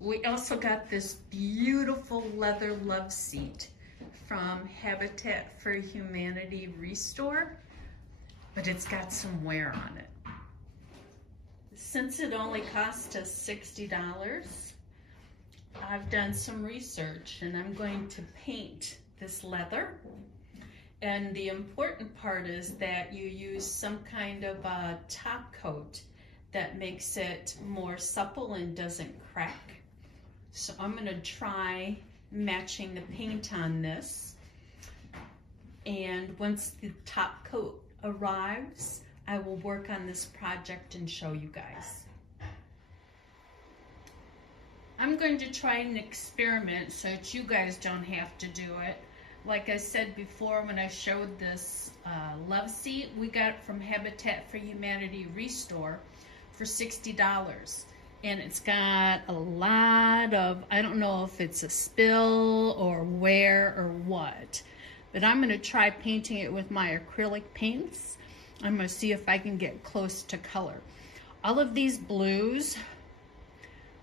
We also got this beautiful leather love seat from Habitat for Humanity Restore, but it's got some wear on it. Since it only cost us $60, I've done some research and I'm going to paint this leather. And the important part is that you use some kind of a top coat that makes it more supple and doesn't crack. So I'm gonna try matching the paint on this. And once the top coat arrives, I will work on this project and show you guys. I'm going to try an experiment so that you guys don't have to do it. Like I said before when I showed this Loveseat, we got it from Habitat for Humanity Restore for $60. And it's got a lot of, I don't know if it's a spill or wear or what, but I'm gonna try painting it with my acrylic paints. I'm gonna see if I can get close to color. All of these blues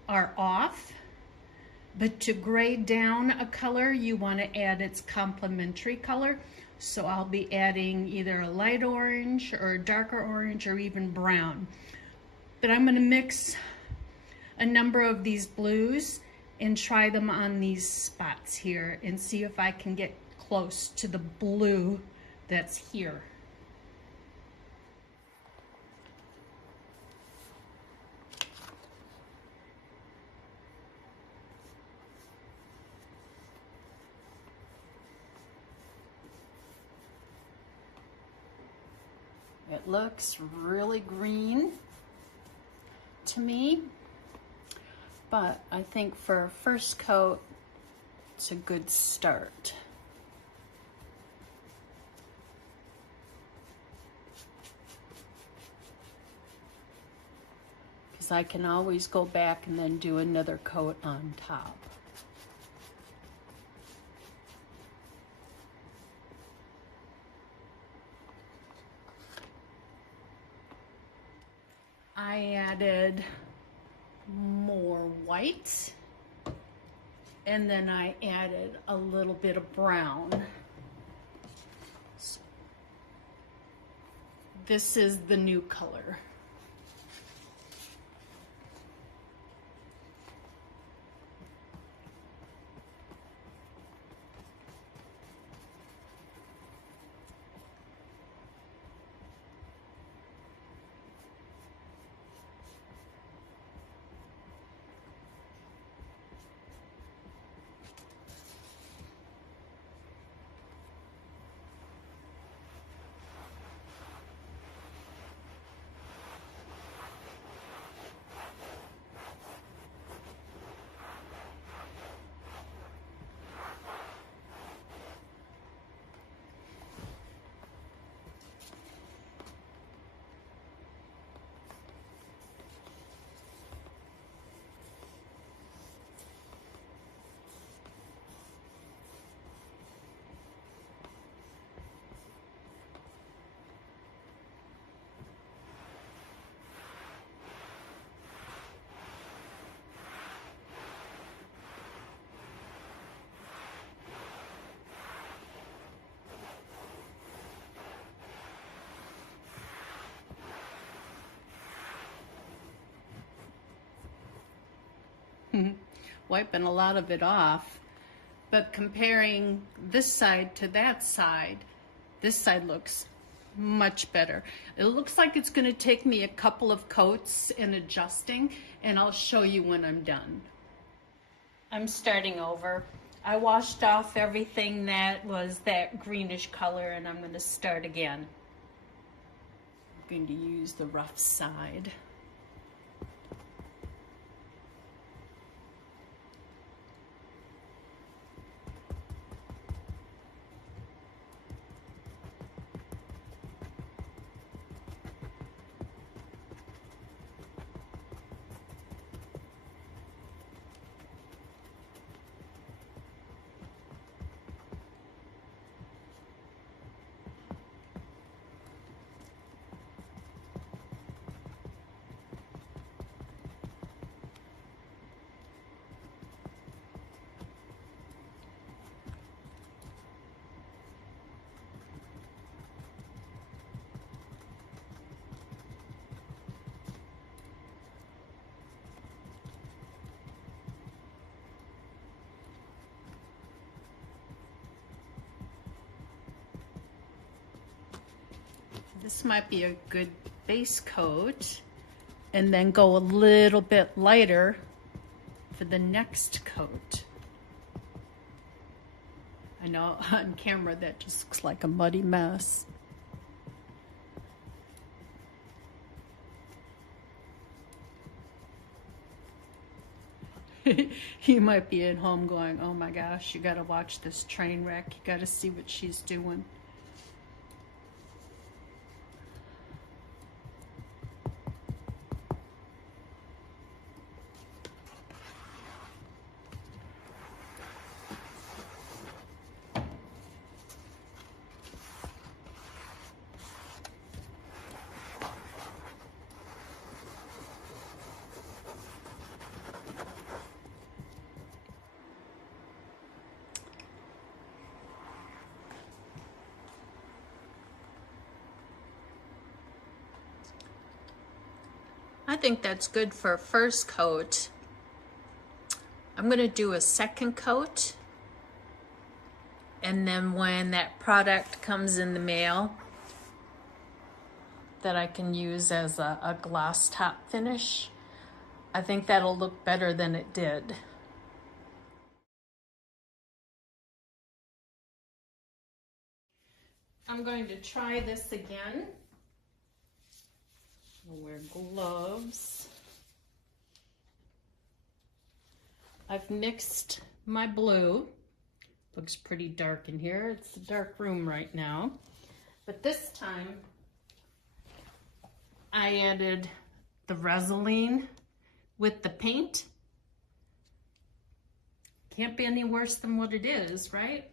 are off, but to grade down a color, you wanna add its complementary color. So I'll be adding either a light orange or a darker orange or even brown. But I'm gonna mix a number of these blues and try them on these spots here and see if I can get close to the blue that's here. It looks really green to me, but I think for a first coat, it's a good start. Because I can always go back and then do another coat on top. I added more white and then I added a little bit of brown. So this is the new color. Wiping a lot of it off, but comparing this side to that side, this side looks much better. It looks like it's going to take me a couple of coats in adjusting, and I'll show you when I'm done. I'm starting over. I washed off everything that was that greenish color, and I'm going to start again. I'm going to use the rough side. This might be a good base coat, and then go a little bit lighter for the next coat. I know on camera that just looks like a muddy mess. You might be at home going, oh my gosh, you gotta watch this train wreck. You gotta see what she's doing. I think that's good for a first coat. I'm gonna do a second coat, and then when that product comes in the mail that I can use as a gloss top finish, I think that'll look better than it did. I'm going to try this again. I'll wear gloves. I've mixed my blue. Looks pretty dark in here. It's a dark room right now. But this time, I added the Vaseline with the paint. Can't be any worse than what it is, right?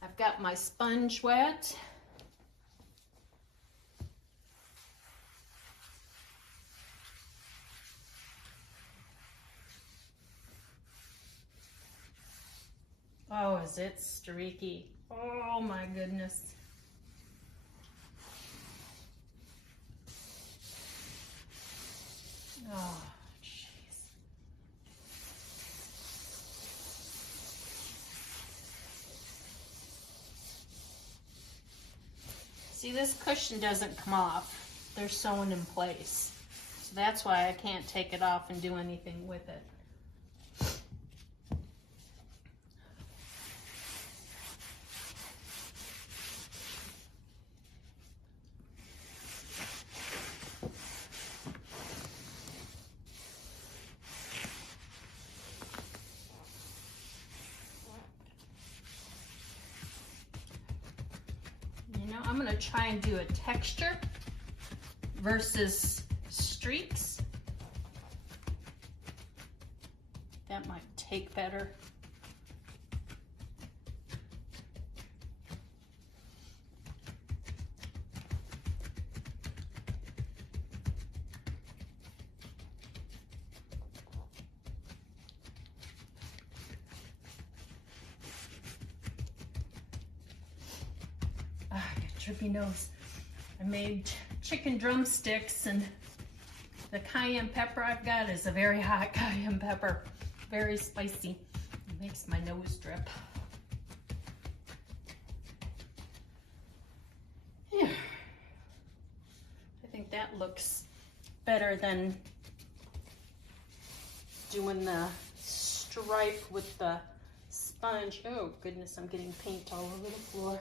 I've got my sponge wet. Oh, is it streaky? Oh my goodness. Oh, jeez. See, this cushion doesn't come off. They're sewn in place. So that's why I can't take it off and do anything with it. I'm going to try and do a texture versus streaks. That might take better. Trippy nose. I made chicken drumsticks, and the cayenne pepper I've got is a very hot cayenne pepper, very spicy. It makes my nose drip. Yeah. I think that looks better than doing the stripe with the sponge. Oh goodness, I'm getting paint all over the floor.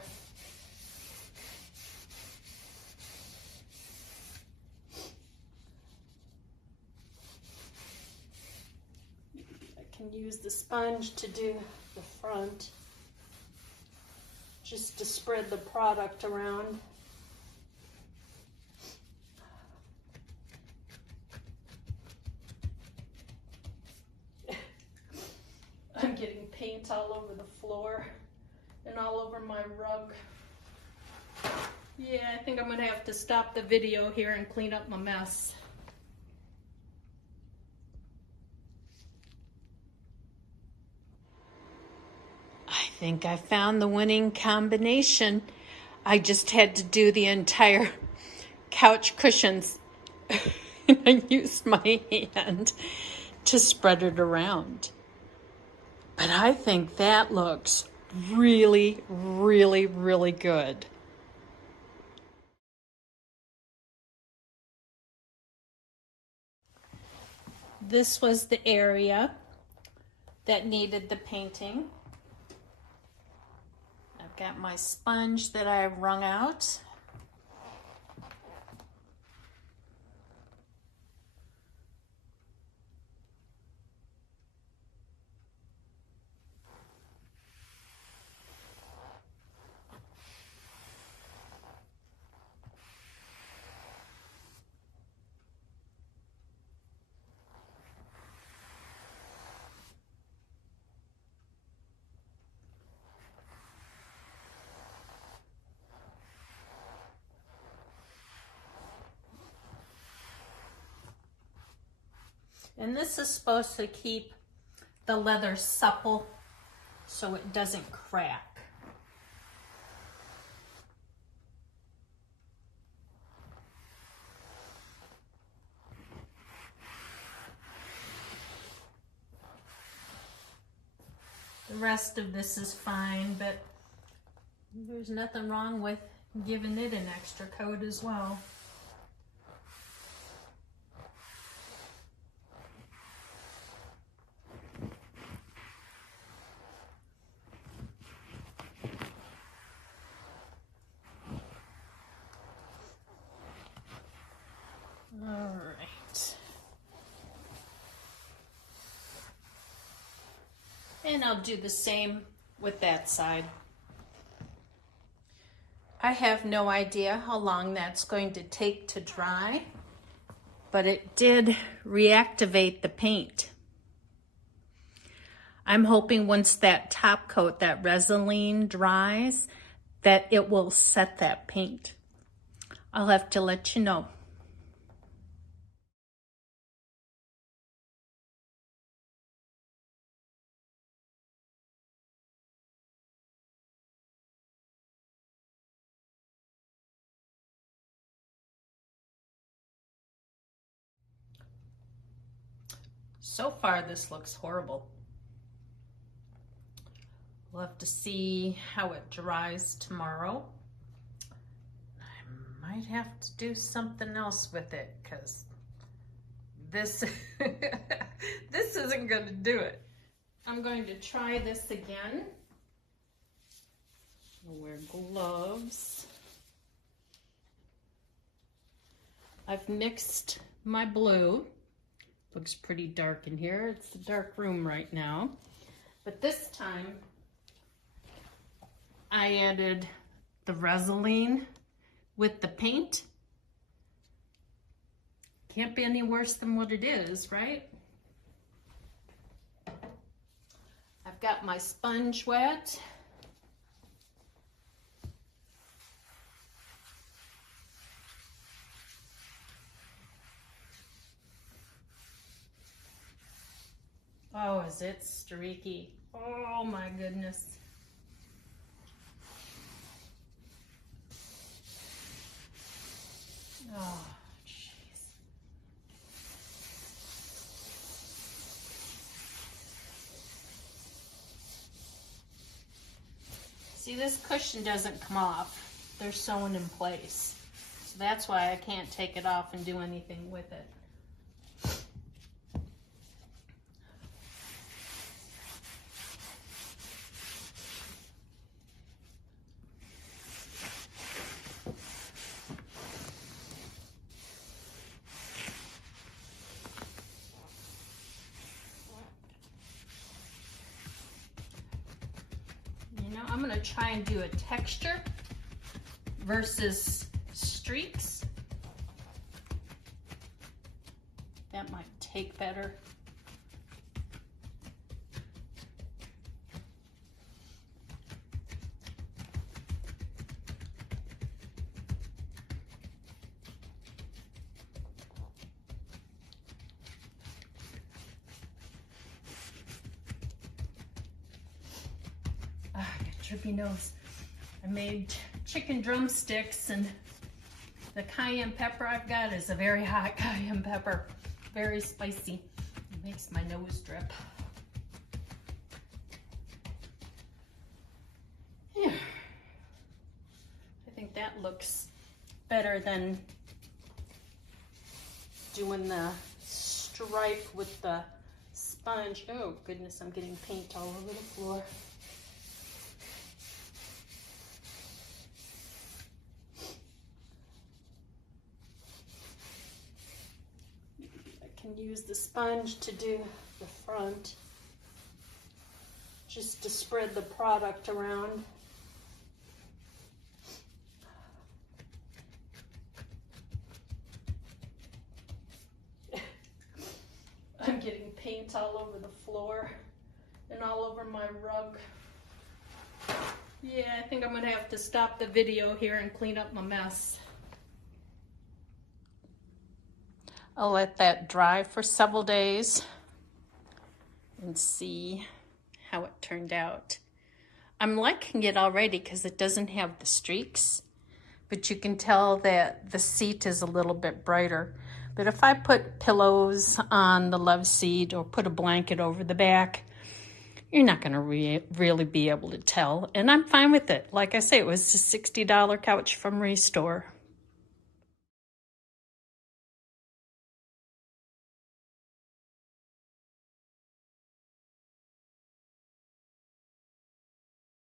Use the sponge to do the front, just to spread the product around. I'm getting paint all over the floor and all over my rug. Yeah, I think I'm gonna have to stop the video here and clean up my mess. I think I found the winning combination. I just had to do the entire couch cushions. And I used my hand to spread it around. But I think that looks really, really, really good. This was the area that needed the painting. I've got my sponge that I wrung out. And this is supposed to keep the leather supple so it doesn't crack. The rest of this is fine, but there's nothing wrong with giving it an extra coat as well. All right. And I'll do the same with that side. I have no idea how long that's going to take to dry, but it did reactivate the paint. I'm hoping once that top coat, that resin dries, that it will set that paint. I'll have to let you know. So far, this looks horrible. We'll have to see how it dries tomorrow. I might have to do something else with it because this, this isn't going to do it. I'm going to try this again. I'll wear gloves. I've mixed my blue. Looks pretty dark in here. It's a dark room right now. But this time, I added the resin with the paint. Can't be any worse than what it is, right? I've got my sponge wet. Oh, is it streaky? Oh my goodness. Oh, jeez. See, this cushion doesn't come off. They're sewn in place. So that's why I can't take it off and do anything with it. I'm going to try and do a texture versus streaks. That might take better. Drippy nose. I made chicken drumsticks, and the cayenne pepper I've got is a very hot cayenne pepper, very spicy. It makes my nose drip. think that looks better than doing the stripe with the sponge. Oh goodness, I'm getting paint all over the floor. I can use the sponge to do the front, just to spread the product around. I'm getting paint all over the floor and all over my rug. Yeah, I think I'm gonna have to stop the video here and clean up my mess. I'll let that dry for several days and see how it turned out. I'm liking it already because it doesn't have the streaks, but you can tell that the seat is a little bit brighter. But if I put pillows on the Loveseat or put a blanket over the back, you're not going to really be able to tell. And I'm fine with it. Like I say, it was a $60 couch from Restore.